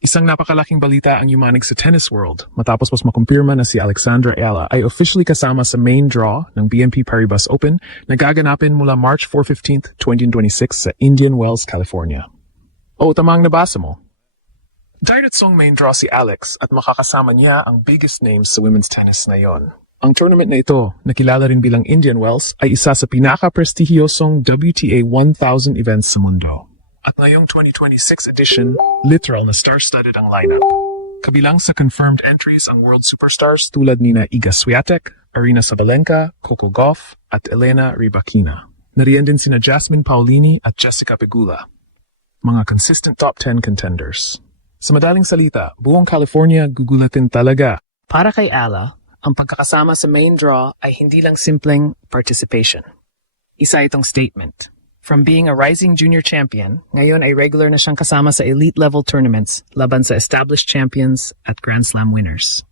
Isang napakalaking balita ang yumanig sa tennis world matapos mas makumpirma na si Alexandra Ayala ay officially kasama sa main draw ng BNP Paribas Open na gaganapin mula March 4-15, 2026 sa Indian Wells, California. O tamang nabasa mo? Diretsong main draw si Alex at makakasama niya ang biggest names sa women's tennis ngayon. Ang tournament na ito, na kilala rin bilang Indian Wells, ay isa sa pinaka-prestihiyosong WTA 1000 events sa mundo. At ngayong 2026 edition, literal na star-studded ang lineup. Kabilang sa confirmed entries ang world superstars tulad nina Iga Swiatek, Aryna Sabalenka, Coco Gauff, at Elena Rybakina. Nariyan din sina Jasmine Paolini at Jessica Pegula. Mga consistent top 10 contenders. Sa madaling salita, buong California gugulatin talaga. Para kay Ala, ang pagkakasama sa main draw ay hindi lang simpleng participation. Isa itong statement. From being a rising junior champion, ngayon ay regular na siyang kasama sa elite-level tournaments laban sa established champions at Grand Slam winners.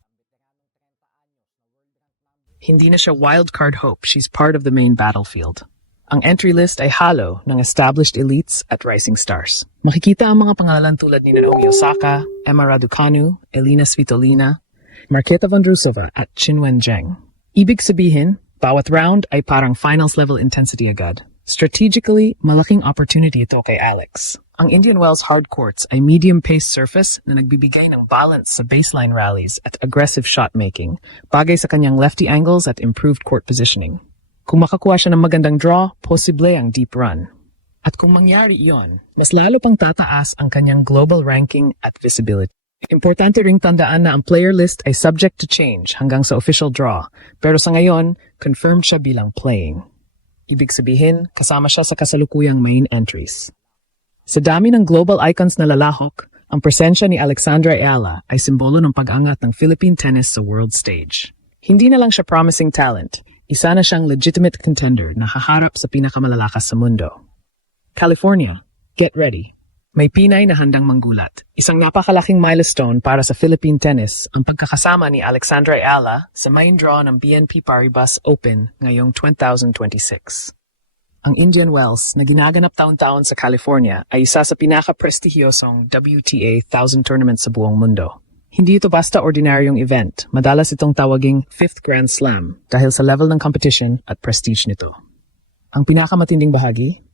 Hindi na siya wildcard hope, she's part of the main battlefield. Ang entry list ay halo ng established elites at rising stars. Makikita ang mga pangalan tulad ni Naomi Osaka, Emma Raducanu, Elina Svitolina, Marketa Vondrousova at Qinwen Zheng. Ibig sabihin, bawat round ay parang finals-level intensity agad. Strategically, malaking opportunity ito kay Alex. Ang Indian Wells hard courts ay medium-paced surface na nagbibigay ng balance sa baseline rallies at aggressive shot-making, bagay sa kanyang lefty angles at improved court positioning. Kung makakuha siya ng magandang draw, posible ang deep run. At kung mangyari iyon, mas lalo pang tataas ang kanyang global ranking at visibility. Importante ring tandaan na ang player list ay subject to change hanggang sa official draw, pero sa ngayon, confirmed siya bilang playing. Ibig sabihin, kasama siya sa kasalukuyang main entries. Sa dami ng global icons na lalahok, ang presensya ni Alexandra Ayala ay simbolo ng pag-angat ng Philippine tennis sa world stage. Hindi na lang siya promising talent, isa na siyang legitimate contender na haharap sa pinakamalalakas sa mundo. California, get ready. May Pinay na handang manggulat. Isang napakalaking milestone para sa Philippine tennis ang pagkakasama ni Alexandra Ayala sa main draw ng BNP Paribas Open ngayong 2026. Ang Indian Wells na ginaganap taon-taon sa California ay isa sa pinaka-prestihiyosong WTA 1000 tournament sa buong mundo. Hindi ito basta ordinaryong event, madalas itong tawaging Fifth Grand Slam dahil sa level ng competition at prestige nito. Ang pinakamatinding bahagi,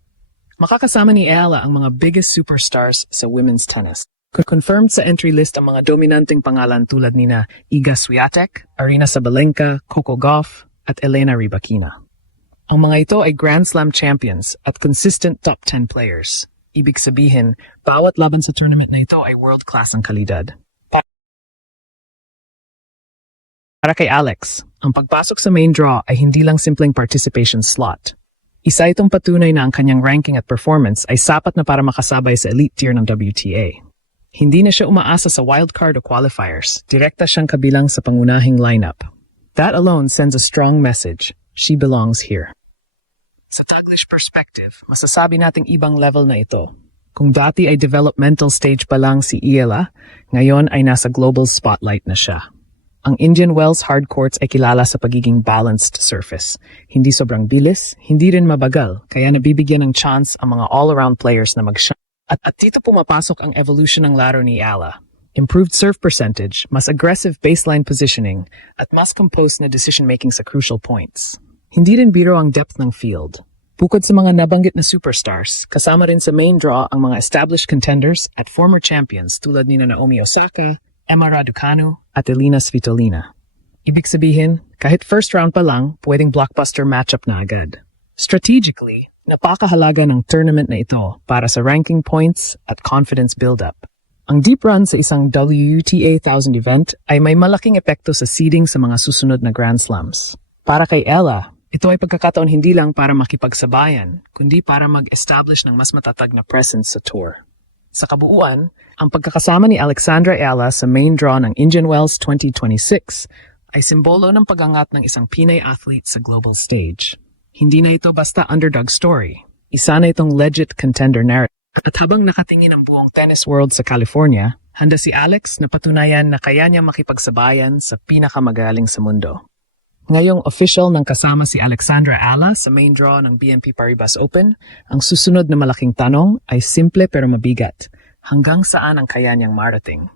makakasama ni Ayala ang mga biggest superstars sa women's tennis. Confirmed sa entry list ang mga dominanteng pangalan tulad nina Iga Swiatek, Aryna Sabalenka, Coco Gauff, at Elena Rybakina. Ang mga ito ay Grand Slam champions at consistent top 10 players. Ibig sabihin, bawat laban sa tournament na ito ay world-class ang kalidad. Para kay Alex, ang pagpasok sa main draw ay hindi lang simpleng participation slot. Isa itong patunay na ang kanyang ranking at performance ay sapat na para makasabay sa elite tier ng WTA. Hindi na siya umaasa sa wildcard o qualifiers, direkta siyang kabilang sa pangunahing lineup. That alone sends a strong message. She belongs here. Sa Taglish perspective, masasabi nating ibang level na ito. Kung dati ay developmental stage pa lang si Ayala, ngayon ay nasa global spotlight na siya. Ang Indian Wells hard courts ay kilala sa pagiging balanced surface. Hindi sobrang bilis, hindi rin mabagal, kaya nabibigyan ng chance ang mga all-around players na mag-shine. At dito pumapasok ang evolution ng laro ni Ayala. Improved serve percentage, mas aggressive baseline positioning, at mas composed na decision-making sa crucial points. Hindi rin biro ang depth ng field. Bukod sa mga nabanggit na superstars, kasama rin sa main draw ang mga established contenders at former champions tulad ni Naomi Osaka, Emma Raducanu, at Elina Svitolina. Ibig sabihin, kahit first round pa lang, pwedeng blockbuster matchup na agad. Strategically, napakahalaga ng tournament na ito para sa ranking points at confidence build-up. Ang deep run sa isang WTA 1000 event ay may malaking epekto sa seeding sa mga susunod na Grand Slams. Para kay Ella, ito ay pagkakataon hindi lang para makipagsabayan, kundi para mag-establish ng mas matatag na presence sa tour. Sa kabuuan, ang pagkakasama ni Alexandra Ayala sa main draw ng Indian Wells 2026 ay simbolo ng pag-angat ng isang Pinay athlete sa global stage. Hindi na ito basta underdog story. Isa na itong legit contender narrative. At habang nakatingin ang buong tennis world sa California, handa si Alex na patunayan na kaya niya makipagsabayan sa pinakamagaling sa mundo. Ngayong official ng kasama si Alexandra Ayala sa main draw ng BNP Paribas Open, ang susunod na malaking tanong ay simple pero mabigat. hanggang saan ang kaya niyang marating.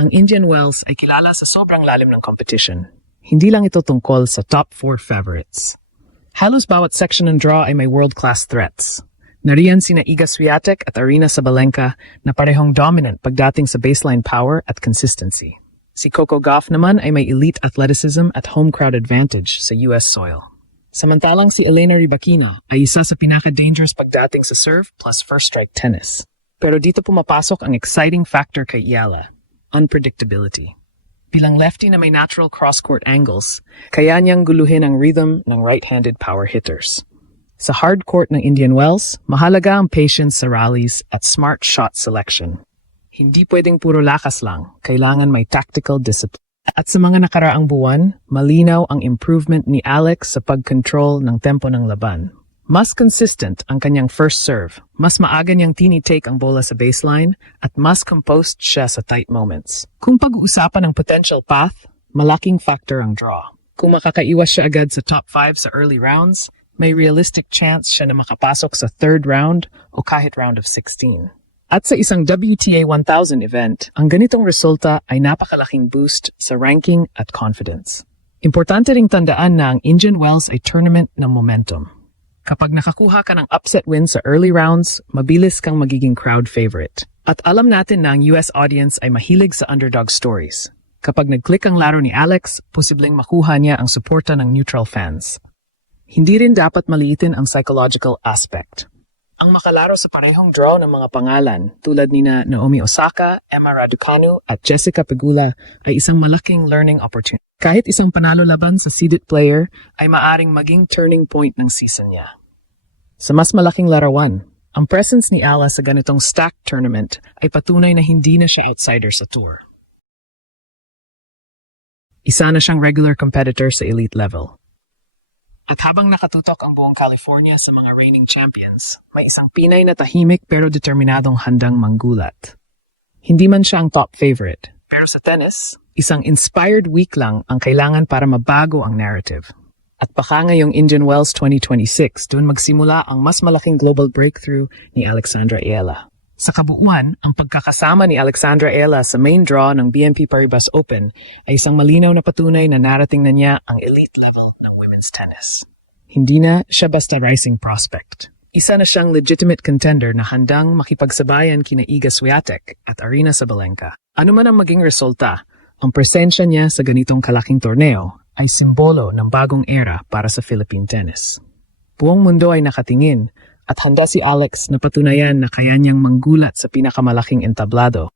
Ang Indian Wells ay kilala sa sobrang lalim ng competition. Hindi lang ito tungkol sa top 4 favorites. Halos bawat section ng draw ay may world-class threats. Nariyan sina Iga Swiatek at Aryna Sabalenka na parehong dominant pagdating sa baseline power at consistency. Si Coco Gauff naman ay may elite athleticism at home crowd advantage sa US soil. Samantalang si Elena Rybakina ay isa sa pinaka-dangerous pagdating sa serve plus first strike tennis. Pero dito pumapasok ang exciting factor kay Iala, unpredictability. Bilang lefty na may natural cross-court angles, kaya niyang guluhin ang rhythm ng right-handed power hitters. Sa hard court ng Indian Wells, mahalaga ang patience sa rallies at smart shot selection. Hindi pwedeng puro lakas lang, kailangan may tactical discipline. At sa mga nakaraang buwan, malinaw ang improvement ni Alex sa pag-control ng tempo ng laban. Mas consistent ang kanyang first serve, mas maaga niyang tinitake ang bola sa baseline, at mas composed siya sa tight moments. Kung pag-uusapan ang potential path, malaking factor ang draw. Kung makakaiwas siya agad sa top 5 sa early rounds, may realistic chance siya na makapasok sa third round o kahit round of 16. At sa isang WTA 1000 event, ang ganitong resulta ay napakalaking boost sa ranking at confidence. Importante ring tandaan na ang Indian Wells ay tournament ng momentum. Kapag nakakuha ka ng upset win sa early rounds, mabilis kang magiging crowd favorite. At alam natin na ang US audience ay mahilig sa underdog stories. Kapag nag-click ang laro ni Alex, posibleng makuha niya ang suporta ng neutral fans. Hindi rin dapat maliitin ang psychological aspect. Ang makalaro sa parehong draw ng mga pangalan tulad ni Naomi Osaka, Emma Raducanu at Jessica Pegula ay isang malaking learning opportunity. Kahit isang panalo laban sa seeded player ay maaring maging turning point ng season niya. Sa mas malaking larawan, ang presence ni Ala sa ganitong stacked tournament ay patunay na hindi na siya outsider sa tour. Isa na siyang regular competitor sa elite level. At habang nakatutok ang buong California sa mga reigning champions, may isang Pinay na tahimik pero determinadong handang manggulat. Hindi man siya ang top favorite, pero sa tennis, isang inspired week lang ang kailangan para mabago ang narrative. At baka ngayong Indian Wells 2026 doon magsimula ang mas malaking global breakthrough ni Alexandra Ayala. Sa kabuuan, ang pagkakasama ni Alexandra Ayala sa main draw ng BNP Paribas Open ay isang malinaw na patunay na narating na niya ang elite level ng women's tennis. Hindi na siya basta rising prospect. Isa na siyang legitimate contender na handang makipagsabayan kina Iga Swiatek at Aryna Sabalenka. Ano man ang maging resulta, ang presensya niya sa ganitong kalaking torneo ay simbolo ng bagong era para sa Philippine tennis. Buong mundo ay nakatingin at handa si Alex na patunayan na kaya niyang manggulat sa pinakamalaking entablado